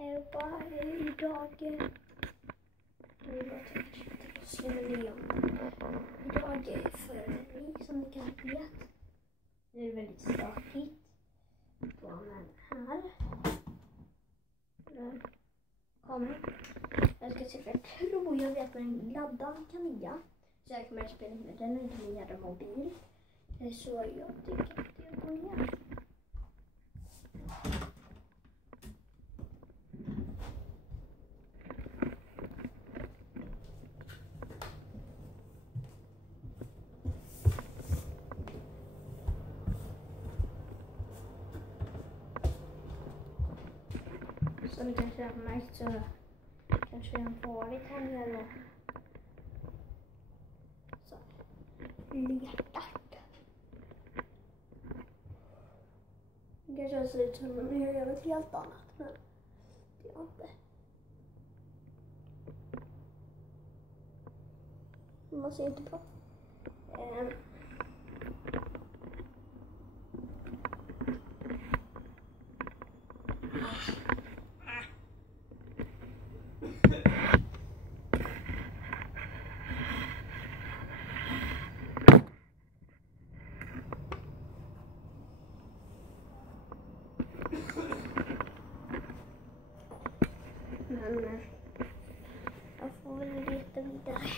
Idag för ni som ni kanske vet. Det är väldigt stökigt. Barnen här. Där kommer. Jag ska se, för jag tror jag vet vad en laddad Camilla. Så jag kommer att spela med den och inte min jävla mobil. Så jag tycker att jag går ner. Som ni kanske har märkt så kanske jag har varit här nere. Så letat. Det kanske ser ut som om jag gör något helt annat, men det är inte. Man ser inte bra. Men jag får väl leta vidare.